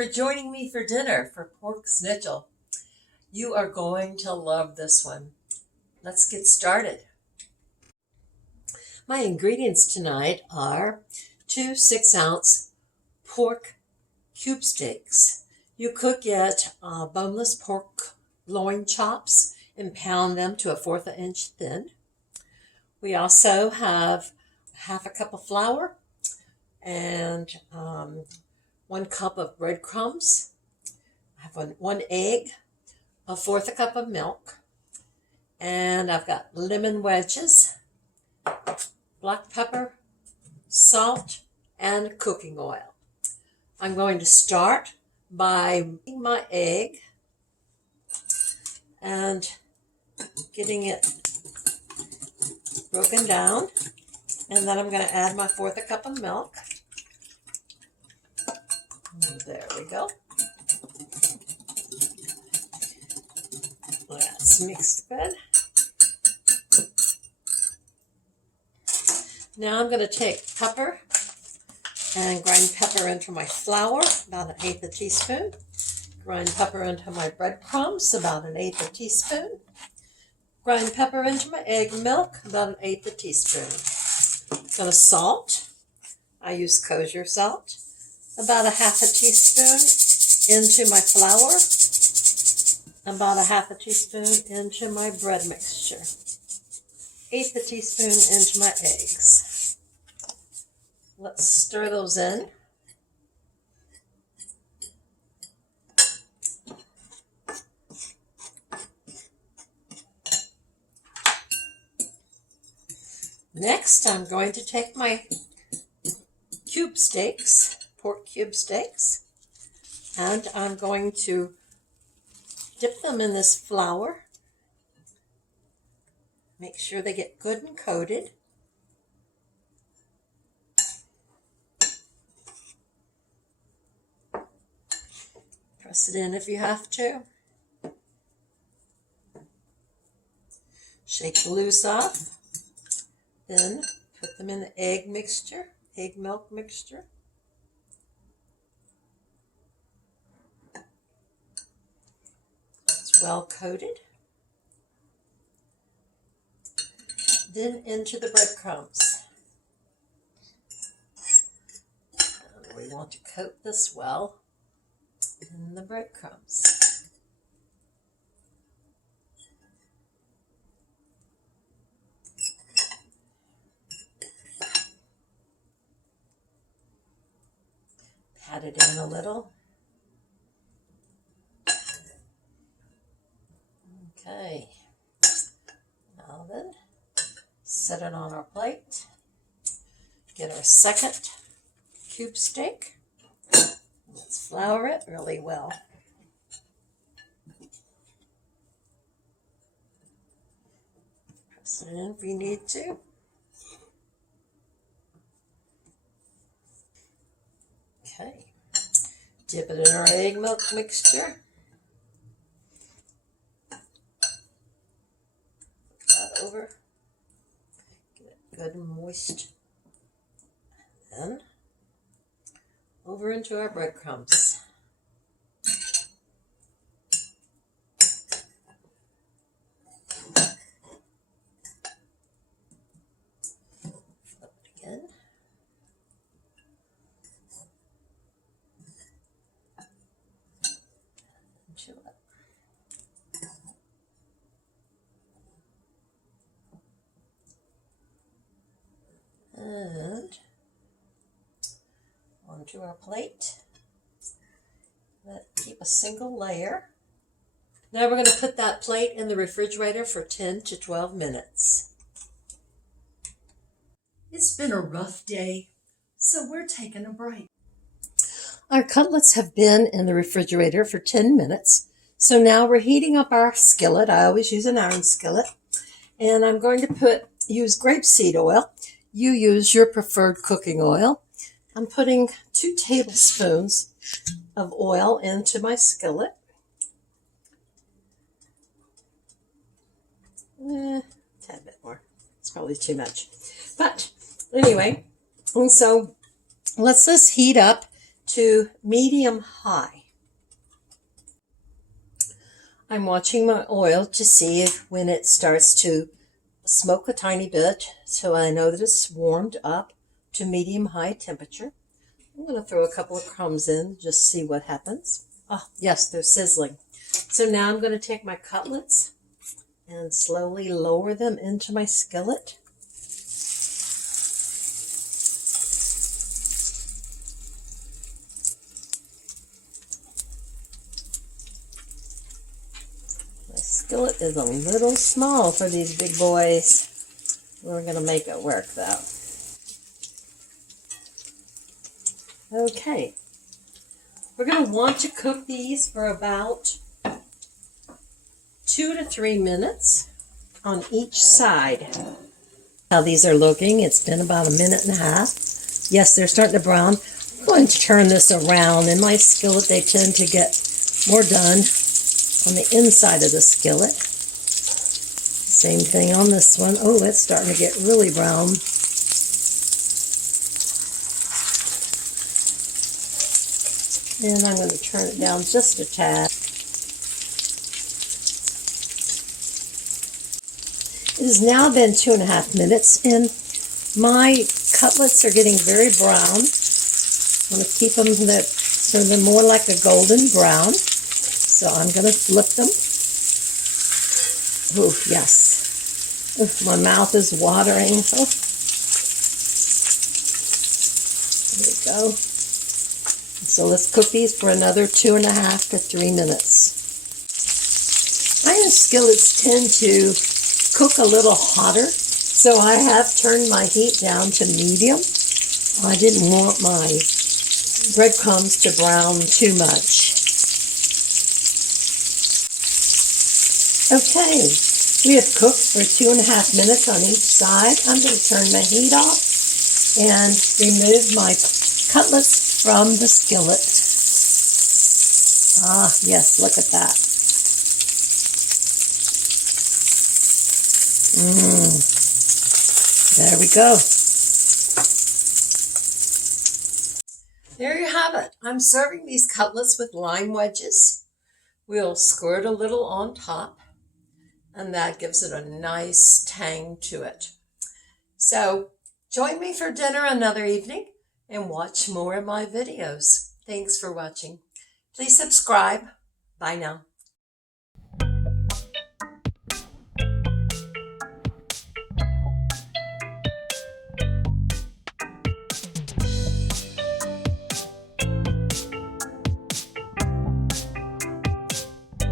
for joining me for dinner for Pork Schnitzel. You are going to love this one. Let's get started. My ingredients tonight are 2 6-ounce pork cube steaks. You could get boneless pork loin chops and pound them to a 1/4 inch thin. We also have 1/2 cup of flour and 1 cup of breadcrumbs. I have one egg, a 1/4 cup of milk, and I've got lemon wedges, black pepper, salt, and cooking oil. I'm going to start by beating my egg and getting it broken down, and then I'm going to add my 1/4 cup of milk. There we go. That's mixed good. Now I'm going to take pepper and grind pepper into my flour, about 1/8 teaspoon. Grind pepper into my breadcrumbs, about 1/8 teaspoon. Grind pepper into my egg milk, about 1/8 teaspoon. I'm going to salt. I use kosher salt. About 1/2 teaspoon into my flour. About 1/2 teaspoon into my bread mixture. 1/8 teaspoon into my eggs. Let's stir those in. Next, I'm going to take my cube steaks, pork cube steaks, and I'm going to dip them in this flour. Make sure they get good and coated. Press it in if you have to. Shake the loose off. Then put them in the egg milk mixture. It's well coated. Then into the breadcrumbs. And we want to coat this well in the breadcrumbs. Pat it in a little. Okay. Now then, set it on our plate. Get our second cube steak. Let's flour it really well. Press it in if you need to. Okay. Dip it in our egg milk mixture. Put that over. Get it good and moist. And then over into our breadcrumbs. Flip it again. Into it. And onto our plate. Keep a single layer. Now we're going to put that plate in the refrigerator for 10 to 12 minutes. It's been a rough day, so we're taking a break. Our cutlets have been in the refrigerator for 10 minutes. So now we're heating up our skillet. I always use an iron skillet. And I'm going to use grapeseed oil. You use your preferred cooking oil. I'm putting 2 tablespoons of oil into my skillet. Tad bit more. It's probably too much. But anyway, and so let's just heat up to medium high. I'm watching my oil to see if when it starts to smoke a tiny bit, so I know that it's warmed up to medium high temperature. I'm going to throw a couple of crumbs in, just see what happens. Oh, yes, they're sizzling. So now I'm going to take my cutlets and slowly lower them into my skillet. My skillet is a little small for these big boys. We're going to make it work though. Okay. We're going to want to cook these for about 2 to 3 minutes on each side. How these are looking, it's been about 1.5 minutes. Yes, they're starting to brown. I'm going to turn this around. In my skillet, they tend to get more done on the inside of the skillet. Same thing on this one. Oh, it's starting to get really brown. And I'm going to turn it down just a tad. It has now been 2.5 minutes, and my cutlets are getting very brown. I want to keep them so they're more like a golden brown. So I'm going to flip them. Oh, yes. Oh, my mouth is watering. Oh. There we go. So let's cook these for another 2.5 to 3 minutes. Iron skillets tend to cook a little hotter, so I have turned my heat down to medium. I didn't want my breadcrumbs to brown too much. Okay, we have cooked for 2.5 minutes on each side. I'm going to turn my heat off and remove my cutlets from the skillet. Ah, yes, look at that. There we go. There you have it. I'm serving these cutlets with lime wedges. We'll squirt a little on top, and that gives it a nice tang to it. So join me for dinner another evening and watch more of my videos. Thanks for watching. Please subscribe. Bye now.